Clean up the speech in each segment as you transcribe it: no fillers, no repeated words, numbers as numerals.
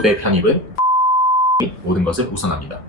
연고대 편입은 모든 것을 우선합니다.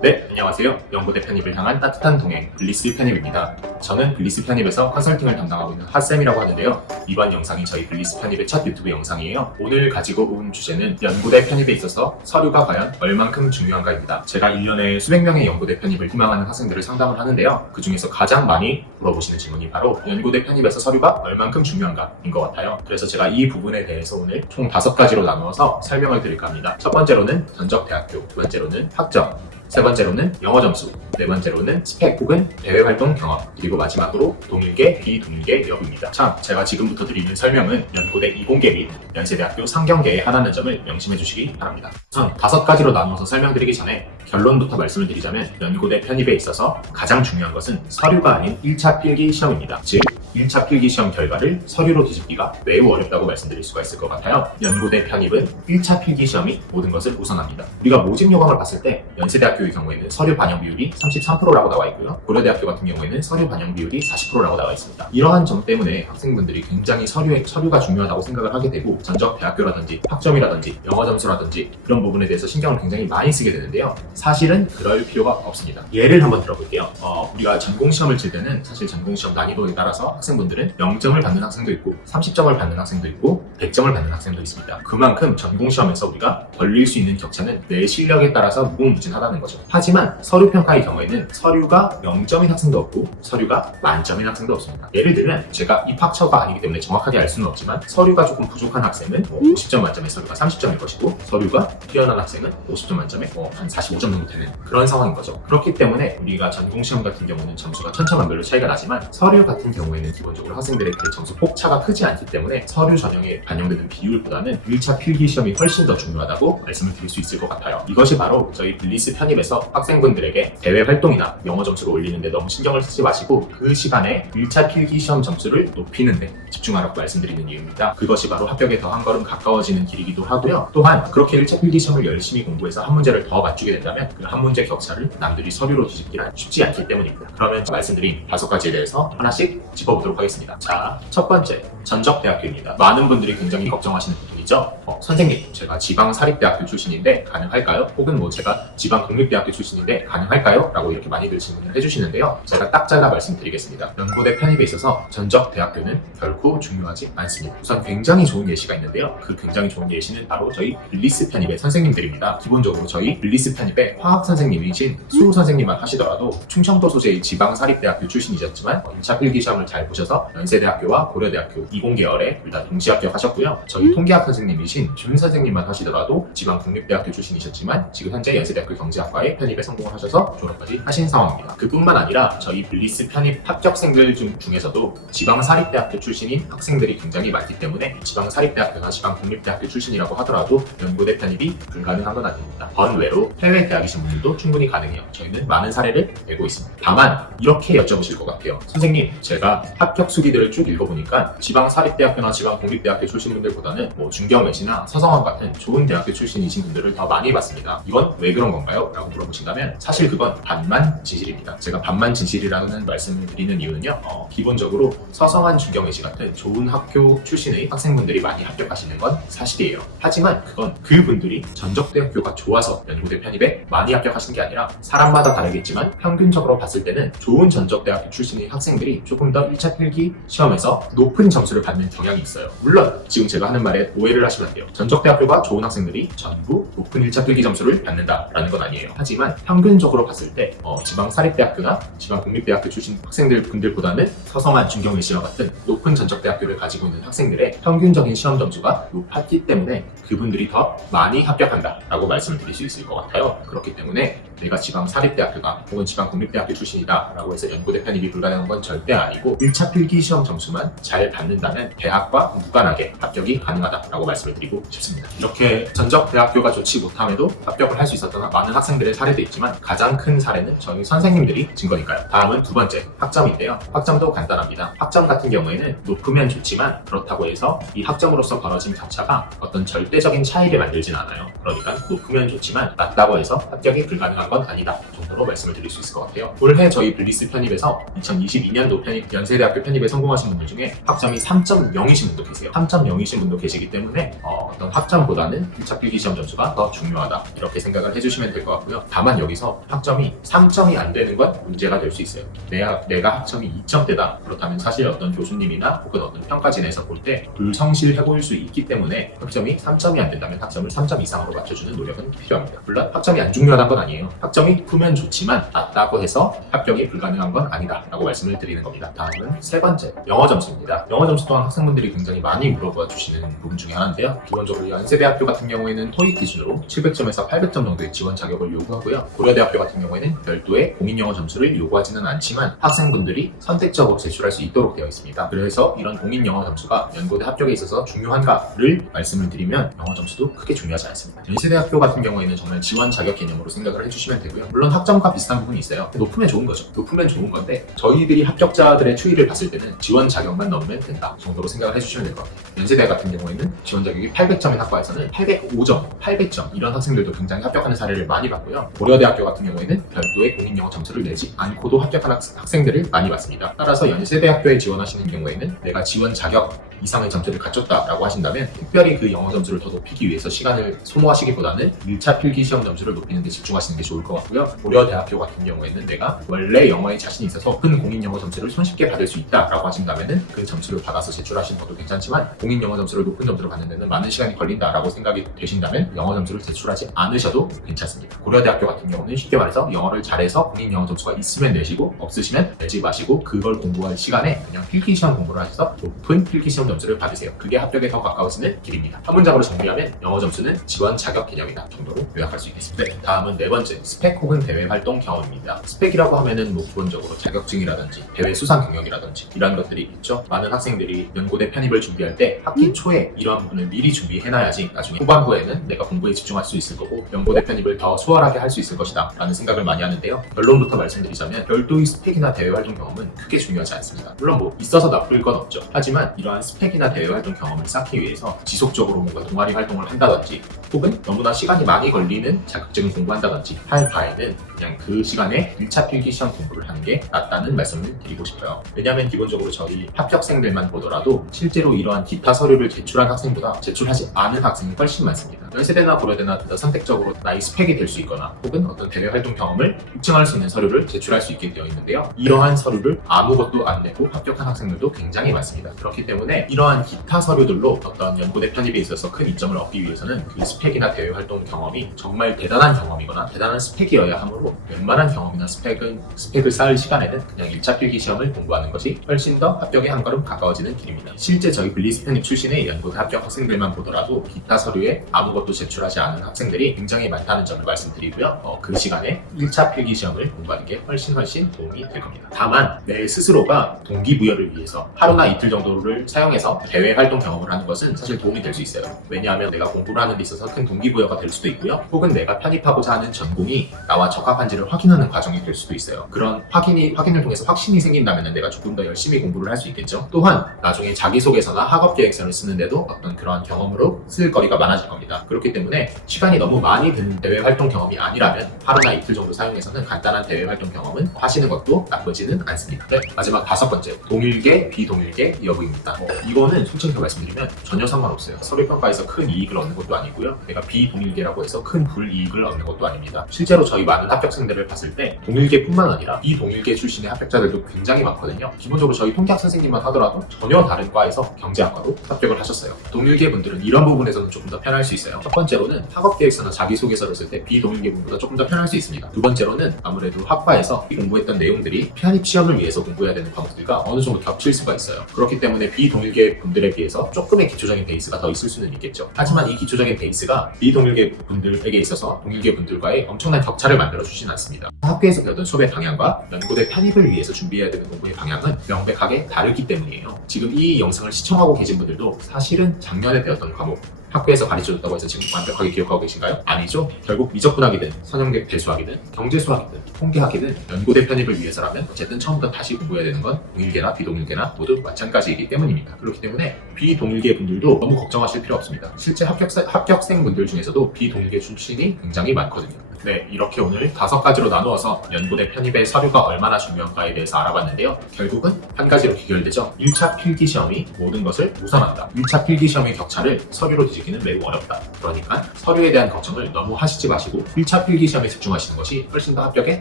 네, 안녕하세요. 연고대 편입을 향한 따뜻한 동행 블리스 편입입니다. 저는 블리스 편입에서 컨설팅을 담당하고 있는 핫쌤이라고 하는데요. 이번 영상이 저희 블리스 편입의 첫 유튜브 영상이에요. 오늘 가지고 온 주제는 연고대 편입에 있어서 서류가 과연 얼만큼 중요한가입니다. 제가 1년에 수백 명의 연고대 편입을 희망하는 학생들을 상담을 하는데요. 그 중에서 가장 많이 물어보시는 질문이 바로 연고대 편입에서 서류가 얼만큼 중요한가인 것 같아요. 그래서 제가 이 부분에 대해서 오늘 총 5가지로 나누어서 설명을 드릴까 합니다. 첫 번째로는 전적 대학교, 두 번째로는 학점, 세 번째로는 영어 점수, 네 번째로는 스펙 혹은 대외 활동 경험, 그리고 마지막으로 동일계, 비동일계 여부입니다. 참, 제가 지금부터 드리는 설명은 연고대 이공계 및 연세대학교 상경계에 하나는 점을 명심해 주시기 바랍니다. 우선 5가지로 나누어서 설명드리기 전에 결론부터 말씀을 드리자면 연고대 편입에 있어서 가장 중요한 것은 서류가 아닌 1차 필기 시험입니다. 즉 1차 필기 시험 결과를 서류로 뒤집기가 매우 어렵다고 말씀드릴 수가 있을 것 같아요. 연고대 편입은 1차 필기 시험이 모든 것을 우선합니다. 우리가 모집 요강을 봤을 때 연세대학교의 경우에는 서류 반영 비율이 33%라고 나와 있고요. 고려대학교 같은 경우에는 서류 반영 비율이 40%라고 나와 있습니다. 이러한 점 때문에 학생분들이 굉장히 서류가 중요하다고 생각을 하게 되고 전적 대학교라든지 학점이라든지 영어 점수라든지 그런 부분에 대해서 신경을 굉장히 많이 쓰게 되는데요. 사실은 그럴 필요가 없습니다. 예를 한번 들어볼게요. 우리가 전공시험을 칠 때는 사실 전공시험 난이도에 따라서 학생분들은 0점을 받는 학생도 있고 30점을 받는 학생도 있고 100점을 받는 학생도 있습니다. 그만큼 전공시험에서 우리가 벌릴 수 있는 격차는 내 실력에 따라서 무궁무진하다는 거죠. 하지만 서류평가의 경우에는 서류가 0점인 학생도 없고 서류가 만점인 학생도 없습니다. 예를 들면 제가 입학처가 아니기 때문에 정확하게 알 수는 없지만 서류가 조금 부족한 학생은 50점 만점에 서류가 30점일 것이고 서류가 뛰어난 학생은 50점 만점에 한 45점 정도 되는 그런 상황인 거죠. 그렇기 때문에 우리가 전공시험 같은 경우는 점수가 천차만별로 차이가 나지만 서류 같은 경우에는 기본적으로 학생들의 그 점수 폭차가 크지 않기 때문에 서류 전형에 반영되는 비율보다는 1차 필기시험이 훨씬 더 중요하다고 말씀을 드릴 수 있을 것 같아요. 이것이 바로 저희 블리스 편입에서 학생분들에게 대외 활동이나 영어 점수를 올리는데 너무 신경을 쓰지 마시고 그 시간에 1차 필기시험 점수를 높이는 데 집중하라고 말씀드리는 이유입니다. 그것이 바로 합격에 더 한 걸음 가까워지는 길이기도 하고요. 또한 그렇게 1차 필기시험을 열심히 공부해서 한 문제를 더 맞추게 된다면 그 한 문제 격차를 남들이 서류로 뒤집기란 쉽지 않기 때문입니다. 그러면 말씀드린 5가지에 대해서 하나씩 짚어보도록 하겠습니다. 자, 첫 번째, 전적대학교입니다. 많은 분들이 굉장히 걱정하시는 부분이죠. 선생님, 제가 지방사립대학교 출신인데 가능할까요? 혹은 제가 지방국립대학교 출신인데 가능할까요? 라고 이렇게 많이들 질문을 해주시는데요. 제가 딱 잘라 말씀드리겠습니다. 연고대 편입에 있어서 전적대학교는 결코 중요하지 않습니다. 우선 굉장히 좋은 예시가 있는데요. 그 굉장히 좋은 예시는 바로 저희 블리스 편입의 선생님들입니다. 기본적으로 저희 블리스 편입의 화학 선생님이신 수우 선생님만 하시더라도 충청도 소재의 지방사립대학교 출신이셨지만 1차 필기시험을 잘 보셔서 연세대학교와 고려대학교 이공계열에 둘 다 동시 합격하셨고요. 저희 통계학 선생님이신 준 선생님만 하시더라도 지방국립대학교 출신이셨지만 지금 현재 연세대학교 경제학과에 편입에 성공을 하셔서 졸업까지 하신 상황입니다. 그뿐만 아니라 저희 블리스 편입 합격생들 중에서도 지방사립대학교 출신인 학생들이 굉장히 많기 때문에 지방사립대학교나 지방국립대학교 출신이라고 하더라도 연고대 편입이 불가능한 건 아닙니다. 번외로 해외 대학이신 분들도 충분히 가능해요. 저희는 많은 사례를 내고 있습니다. 다만 이렇게 여쭤보실 것 같아요. 선생님, 제가 합격 수기들을 쭉 읽어보니까 지방사립대학교나 지방공립대학교 출신 분들보다는 중경외시나 서성원 같은 좋은 대학교 출신이신 분들을 더 많이 봤습니다. 이건 왜 그런 건가요? 라고 물어보신다면 사실 그건 반만 진실입니다. 제가 반만 진실이라는 말씀을 드리는 이유는요. 기본적으로 서성한 중경외시 같은 좋은 학교 출신의 학생분들이 많이 합격하시는 건 사실이에요. 하지만 그건 그분들이 전적대학교가 좋아서 연고대 편입에 많이 합격하시는 게 아니라 사람마다 다르겠지만 평균적으로 봤을 때는 좋은 전적대학교 출신의 학생들이 조금 더 1차 필기 시험에서 높은 점수를 받는 경향이 있어요. 물론 지금 제가 하는 말에 오해를 하시면 안 돼요. 전적대학교가 좋은 학생들이 전부 높은 1차 필기 점수를 받는다라는 건 아니에요. 하지만 평균적으로 봤을 때 지방사립대학교나 지방국립대학교 출신 학생들보다는 서성한 중경외시와 같은 높은 전적대학교를 가지고 있는 학생들의 평균적인 시험 점수가 높았기 때문에 그분들이 더 많이 합격한다라고 말씀을 드릴 수 있을 것 같아요. 그렇기 때문에 내가 지방사립대학교가 혹은 지방국립대학교 출신이다 라고 해서 연고대 편입이 불가능한 건 절대 아니고 1차 필기 시험 점수만 잘 받는다면 대학과 무관하게 합격이 가능하다라고 말씀을 드리고 싶습니다. 이렇게 전적 대학교가 좋지 못함에도 합격을 할 수 있었던 많은 학생들의 사례도 있지만 가장 큰 사례는 저희 선생님들이 증거니까요. 다음은 두 번째, 학점인데요. 학점도 간단합니다. 학점 같은 경우에는 높으면 좋지만 그렇다고 해서 이 학점으로서 벌어진 격차가 어떤 절대적인 차이를 만들진 않아요. 그러니까 높으면 좋지만 낮다고 해서 합격이 불가능한 건 아니다 정도로 말씀을 드릴 수 있을 것 같아요. 올해 저희 블리스 편입에서 2022년도 연세대학교 편입에 성공하신 분들 중에 학점이 3.0이신 분도 계세요. 3.0이신 분도 계시기 때문에 어떤 학점보다는 1차 필기시험 점수가 더 중요하다 이렇게 생각을 해주시면 될 것 같고요. 다만 여기서 학점이 3점이 안 되는 건 문제가 될 수 있어요. 내가 학점이 2점대다 그렇다면 사실 어떤 교수님이나 혹은 어떤 평가진에서 볼 때 불성실해 보일 수 있기 때문에 학점이 3점이 안 된다면 학점을 3점 이상으로 맞춰주는 노력은 필요합니다. 물론 학점이 안 중요하다는 건 아니에요. 학점이 높으면 좋지만 낮다고 해서 합격이 불가능한 건 아니다 라고 말씀을 드리는 겁니다. 다음은 세 번째, 영어 점수입니다. 영어 점수 또한 학생분들이 굉장히 많이 물어봐 주시는 부분 중에 하나인데요. 기본적으로 연세대학교 같은 경우에는 토익 기준으로 700점에서 800점 정도의 지원 자격을 요구하고요. 고려대학교 같은 경우에는 별도의 공인영어 점수를 요구하지는 않지만 학생분들이 선택적으로 제출할 수 있도록 되어 있습니다. 그래서 이런 공인영어 점수가 연고대 합격에 있어서 중요한가를 말씀을 드리면 영어 점수도 크게 중요하지 않습니다. 연세대학교 같은 경우에는 정말 지원 자격 개념으로 생각을 해주시면 되고요. 물론 학점과 비슷한 부분이 있어요. 높으면 좋은 거죠. 높으면 좋은 건데 저희들이 합격자들의 추이를 봤을 때는 지원 자격만 넘으면 된다 정도로 생각을 해주시면 될 것 같아요. 연세대 같은 경우에는 지원 자격이 800점인 학과에서는 805점, 800점 이런 학생들도 굉장히 합격하는 사례를 많이 봤고요. 고려대학교 같은 경우에는 별도의 공인영어 점수를 내지 않고도 합격한 학생들을 많이 봤습니다. 따라서 연세대학교에 지원하시는 경우에는 내가 지원 자격 이상의 점수를 갖췄다라고 하신다면 특별히 그 영어 점수를 더 높이기 위해서 시간을 소모하시기보다는 1차 필기시험 점수를 높이는 데 집중하시는 게 좋을 것 같고요. 고려대학교 같은 경우에는 내가 원래 영어에 자신이 있어서 높은 공인영어 점수를 손쉽게 받을 수 있다라고 하신다면 그 점수를 받아서 제출하시는 것도 괜찮지만 공인영어 점수를 높은 점수를 받는 데는 많은 시간이 걸린다라고 생각이 되신다면 영어 점수를 제출하지 않으셔도 괜찮습니다. 고려대학교 같은 경우는 쉽게 말해서 영어를 잘해서 공인영어 점수가 있으면 내시고 없으시면 내지 마시고 그걸 공부할 시간에 그냥 필기시험 공부를 하셔서 높은 필기시험 점수를 받으세요. 그게 합격에 더 가까워지는 길입니다. 한 문장으로 정리하면 영어 점수는 지원 자격 개념이다 정도로 요약할 수 있겠습니다. 네, 다음은 네 번째, 스펙 혹은 대외 활동 경험입니다. 스펙이라고 하면은 뭐 기본적으로 자격증이라든지 대외 수상 경력이라든지 이런 것들이 있죠. 많은 학생들이 연고대 편입을 준비할 때 학기 초에 이런 부분을 미리 준비해놔야지 나중에 후반부에는 내가 공부에 집중할 수 있을 거고 연고대 편입을 더 수월하게 할 수 있을 것이다 라는 생각을 많이 하는데요. 결론부터 말씀드리자면 별도의 스펙이나 대외 활동 경험은 크게 중요하지 않습니다. 물론 뭐 있어서 나쁠 건 없죠. 하지만 이러한 스펙이나 대외 활동 경험을 쌓기 위해서 지속적으로 뭔가 동아리 활동을 한다든지 혹은 너무나 시간이 많이 걸리는 자격증을 공부한다든지 할 바에는 그냥 그 시간에 1차 필기시험 공부를 하는 게 낫다는 말씀을 드리고 싶어요. 왜냐하면 기본적으로 저희 합격생들만 보더라도 실제로 이러한 기타 서류를 제출한 학생보다 제출하지 않은 학생이 훨씬 많습니다. 연세대나 고려대나 둘 다 선택적으로 나의 스펙이 될 수 있거나 혹은 어떤 대외 활동 경험을 입증할 수 있는 서류를 제출할 수 있게 되어 있는데요. 이러한 서류를 아무것도 안 내고 합격한 학생들도 굉장히 많습니다. 그렇기 때문에 이러한 기타 서류들로 어떤 연고대 편입에 있어서 큰 이점을 얻기 위해서는 그 스펙이나 대외 활동 경험이 정말 대단한 경험이거나 대단한 스펙이어야 하므로 웬만한 경험이나 스펙을 쌓을 시간에는 그냥 1차 필기시험을 공부하는 것이 훨씬 더 합격에 한 걸음 가까워지는 길입니다. 실제 저희 블리스 편입 출신의 연고대 합격 학생들만 보더라도 기타 서류에 아무것도 제출하지 않은 학생들이 굉장히 많다는 점을 말씀드리고요. 그 시간에 1차 필기시험을 공부하는 게 훨씬 도움이 될 겁니다. 다만 내 스스로가 동기부여를 위해서 하루나 이틀 정도를 사용해서 대외 활동 경험을 하는 것은 사실 도움이 될 수 있어요. 왜냐하면 내가 공부를 하는 데 있어서 큰 동기부여가 될 수도 있고요. 혹은 내가 편입하고자 하는 전공이 나와 적합한지를 확인하는 과정이 될 수도 있어요. 그런 확인을 통해서 확신이 생긴다면 내가 조금 더 열심히 공부를 할 수 있겠죠. 또한 나중에 자기소개서나 학업계획서를 쓰는데도 어떤 그러한 경험으로 쓸 거리가 많아질 겁니다. 그렇기 때문에 시간이 너무 많이 드는 대외 활동 경험이 아니라면 하루나 이틀 정도 사용해서는 간단한 대외 활동 경험은 하시는 것도 나쁘지는 않습니다. 네, 마지막 다섯 번째, 동일계, 비동일계 여부입니다. 이거는 솔직히 말씀드리면 전혀 상관없어요. 서류평가에서 큰 이익을 얻는 것도 아니고요. 내가 비동일계라고 해서 큰 불이익을 얻는 것도 아닙니다. 실제로 저희 많은 합격생들을 봤을 때 동일계뿐만 아니라 비동일계 출신의 합격자들도 굉장히 많거든요. 기본적으로 저희 통계학 선생님만 하더라도 전혀 다른 과에서 경제학과로 합격을 하셨어요. 동일계 분들은 이런 부분에서는 조금 더 편할 수 있어요. 첫 번째로는 학업계획서나 자기소개서를 쓸 때 비동일계 분보다 조금 더 편할 수 있습니다. 두 번째로는 아무래도 학과에서 공부했던 내용들이 편입 시험을 위해서 공부해야 되는 과목들과 어느 정도 겹칠 수가 있어요. 그렇기 때문에 비동일계 분들에 비해서 조금의 기초적인 베이스가 더 있을 수는 있겠죠. 하지만 이 기초적인 베이스가 비동일계 분들에게 있어서 동일계 분들과의 엄청난 격차를 만들어 주진 않습니다. 학교에서 배웠던 수업의 방향과 연고대 편입을 위해서 준비해야 되는 공부의 방향은 명백하게 다르기 때문이에요. 지금 이 영상을 시청하고 계신 분들도 사실은 작년에 배웠던 과목 학교에서 가르쳐줬다고 해서 지금 완벽하게 기억하고 계신가요? 아니죠? 결국 미적분학이든 선형계 배수학이든 경제수학이든 통계학이든 연고대 편입을 위해서라면 어쨌든 처음부터 다시 공부해야 되는 건 동일계나 비동일계나 모두 마찬가지이기 때문입니다. 그렇기 때문에 비동일계 분들도 너무 걱정하실 필요 없습니다. 실제 합격생 분들 중에서도 비동일계 출신이 굉장히 많거든요. 네, 이렇게 오늘 5가지로 나누어서 연고대 편입의 서류가 얼마나 중요한가에 대해서 알아봤는데요. 결국은 한 가지로 귀결되죠. 1차 필기시험이 모든 것을 우선한다. 1차 필기시험의 격차를 서류로 뒤집기는 매우 어렵다. 그러니까 서류에 대한 걱정을 너무 하시지 마시고 1차 필기시험에 집중하시는 것이 훨씬 더 합격에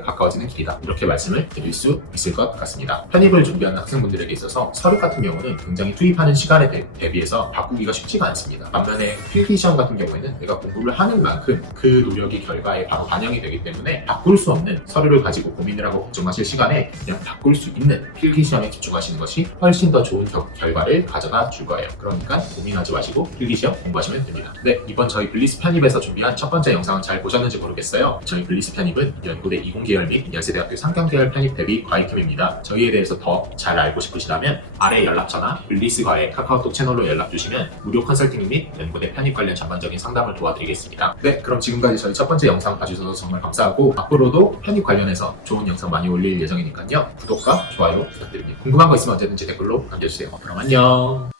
가까워지는 길이다. 이렇게 말씀을 드릴 수 있을 것 같습니다. 편입을 준비하는 학생분들에게 있어서 서류 같은 경우는 굉장히 투입하는 시간에 대비해서 바꾸기가 쉽지가 않습니다. 반면에 필기시험 같은 경우에는 내가 공부를 하는 만큼 그 노력이 결과에 바로 반영이 되기 때문에 바꿀 수 없는 서류를 가지고 고민을 하고 걱정하실 시간에 그냥 바꿀 수 있는 필기시험에 집중하시는 것이 훨씬 더 좋은 결과를 가져다 줄 거예요. 그러니까 고민하지 마시고 필기시험 공부하시면 됩니다. 네, 이번 저희 블리스 편입에서 준비한 첫 번째 영상은 잘 보셨는지 모르겠어요. 저희 블리스 편입은 연고대 20계열 및 연세대학교 상경계열 편입 대비 과외팀입니다. 저희에 대해서 더 잘 알고 싶으시다면 아래 연락처나 블리스 과외 카카오톡 채널로 연락 주시면 무료 컨설팅 및 연고대 편입 관련 전반적인 상담을 도와드리겠습니다. 네, 그럼 지금까지 저희 첫 번째 영상 봐주셔서 정말 감사하고 앞으로도 편입 관련해서 좋은 영상 많이 올릴 예정이니까요. 구독과 좋아요 부탁드립니다. 궁금한 거 있으면 언제든지 댓글로 남겨주세요. 그럼 안녕.